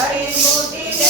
Hare Moti